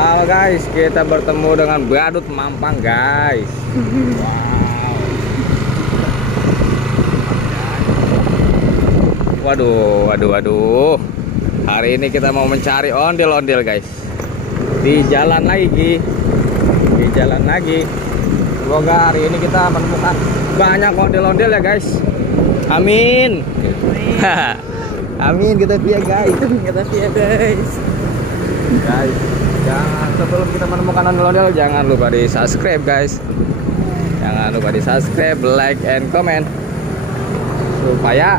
Halo guys, kita bertemu dengan badut mampang guys. Wow. Waduh. Hari ini kita mau mencari ondel-ondel guys. Di jalan lagi. Semoga hari ini kita menemukan banyak ondel-ondel ya guys. Amin. Amin kita via guys. Guys, jangan sebelum kita menemukan ondel-ondel jangan lupa di subscribe guys. Jangan lupa di subscribe, like, and comment supaya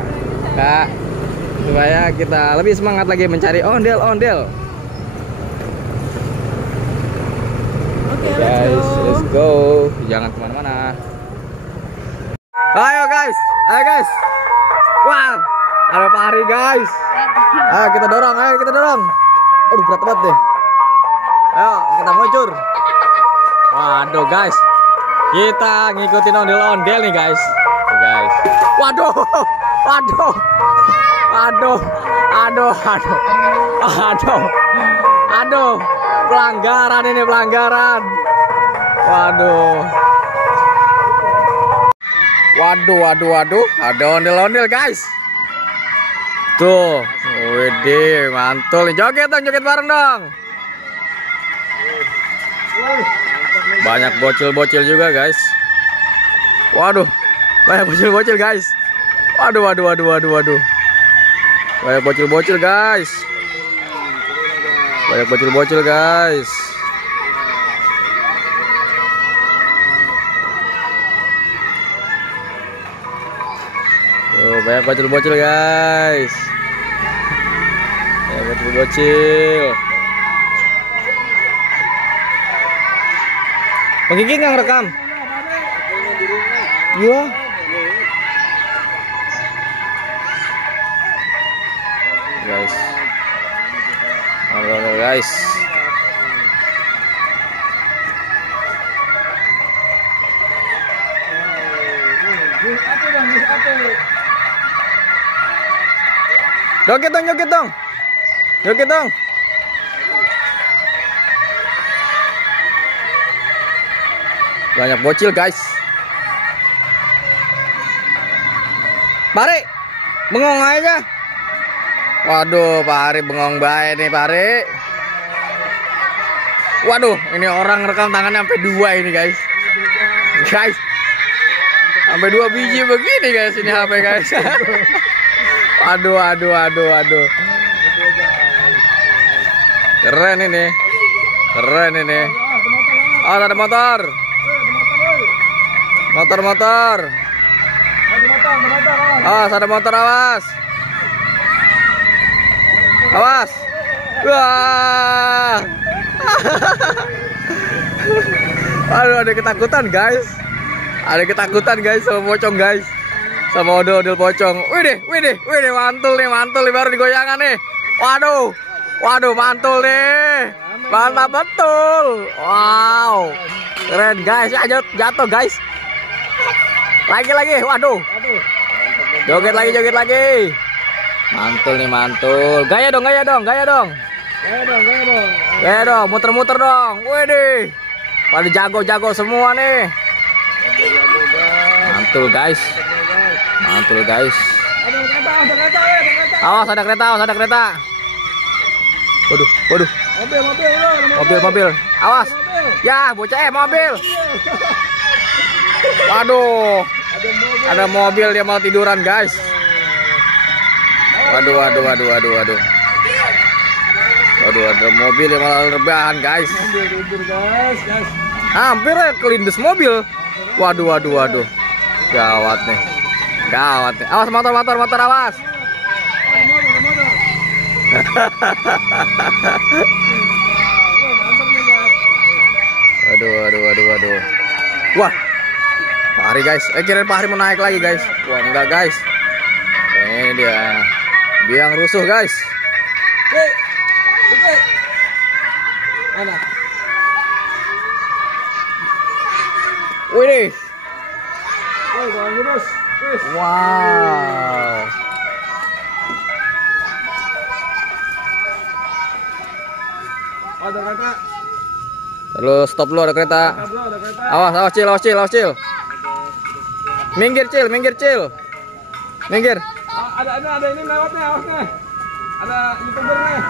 kita lebih semangat lagi mencari ondel-ondel. Oke, Guys, let's go. Jangan kemana-mana. Ayo guys. Wow, ada Pak Hari guys. Ayo kita dorong. Aduh berat banget deh. Ayo kita meluncur. Waduh guys, kita ngikutin ondel-ondel nih guys. Waduh. Pelanggaran ini. Waduh. Ada ondel-ondel guys. Tuh, widih, mantul nih. Joget bareng dong. Banyak bocil-bocil juga guys. Waduh, banyak bocil-bocil guys. Waduh. Banyak bocil-bocil guys. Tuh, banyak bocil-bocil guys. Menggigit nggak ngerekam? Iya. Guys. Joget dong. Banyak bocil guys. Pare, bengong aja. Waduh, Pak Hari bengong baik nih, Pak Hari. Waduh, ini orang rekam tangannya sampai 2 ini guys. Sampai 2 biji begini guys ini HP guys. Waduh. Keren ini. Oh, ada motor. Oh, ada motor, awas. Wah. Aduh, ada ketakutan guys sama pocong guys. Sama ondel-ondel pocong. Widih, mantul nih baru digoyangan nih. Waduh, mantul nih. Mantap betul. Wow. Keren guys, jatuh guys. Lagi. Waduh. Joget lagi. Mantul. Gaya dong. Muter-muter dong. Widih. Pada jago semua nih. Mantul guys. Awas ada kereta. Waduh. Mobil. Awas. Ya, bocah mobil. Waduh. Ada mobil dia mau tiduran guys. Waduh. Ada mobil yang malah rebahan guys. Hampir ya kelindes mobil. Waduh. Gawat nih. Awas motor awas. Aduh. Wah. Pak Hari guys. Kirain Pak Hari mau naik lagi guys. Wah, enggak guys. Ini dia. Biang rusuh guys. Mana? Wih. Wow. Ada kakak. Terus stop dulu, ada kereta. Awas, awas Cil, awas Cil, awas Cil. Minggir Cil, minggir Cil. Minggir. Ada ini lewatnya, awasnya. Ada YouTuber nih.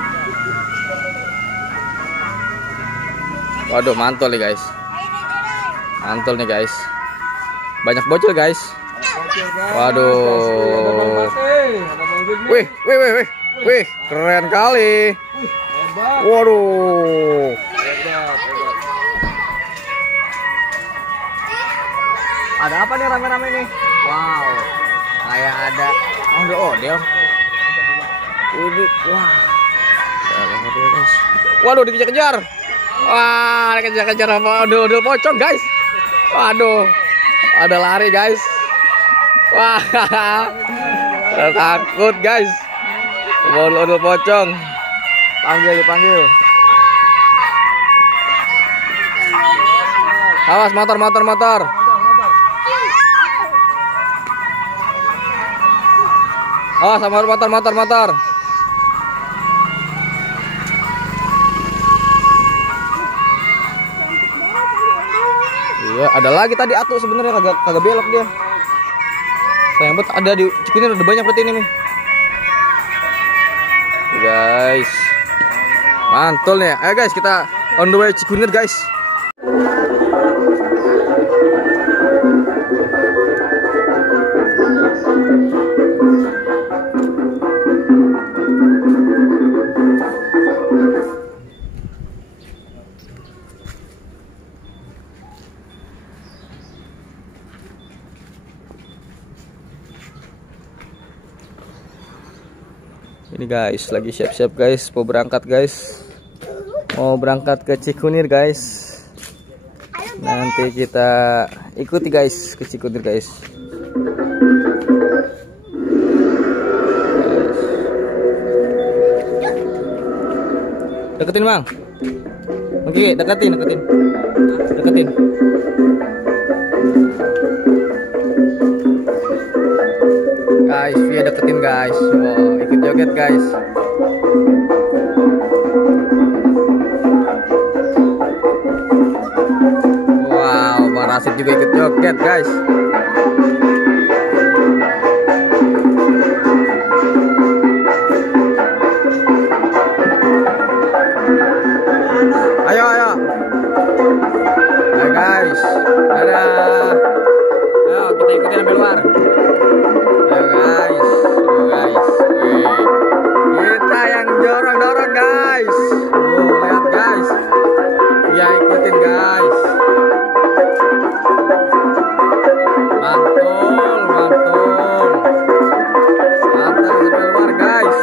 Waduh, mantul nih guys. Mantul nih guys. Banyak bocil guys. Waduh. Wih, wih, wih, wih. Wih, keren kali. Waduh. Ada apa nih rame-rame nih? Wow. Kayak ada ondel-ondel. Ini, wah. Guys. Waduh, dikejar-kejar. Wah, dikejar-kejar apa ondel-ondel pocong, guys. Waduh. Ada lari, guys. Wah. Takut, guys. Ondel-ondel pocong. Panggil, dipanggil. Awas, motor, motor, motor. Oh, sama motor, motor, motor. Iya, ada lagi tadi atuh sebenarnya kagak belok dia. Sayang banget ada di Cikunir udah banyak berarti ini nih. Guys. Mantul nih. Ayo guys, kita on the way Cikunir guys. Ini guys, lagi siap-siap guys, mau berangkat guys. Mau berangkat ke Cikunir guys. Nanti kita ikuti guys ke Cikunir guys. Deketin bang. Oke, deketin, deketin. Deketin. Guys, via deketin guys. Wow, ikut joget guys. Wow, Bang Rasid juga ikut joget guys. Ayo, ayo. Ayo guys. Dadah. Ayo kita ikutin sampai luar. Ayo guys. Ayo guys. Kita yang dorong-dorong guys. Lihat guys. Ya ikutin guys. Mantul, mantul. Mantul sampai luar guys.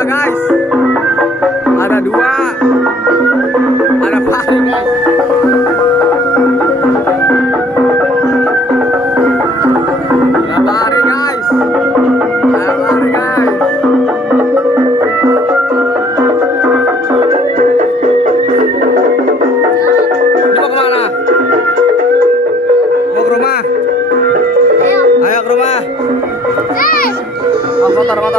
Guys, ada dua, ada pari guys. Ada pari guys, ada pari guys. Ini mau kemana? Mau ke rumah? Ayo ke rumah. Motor, motor.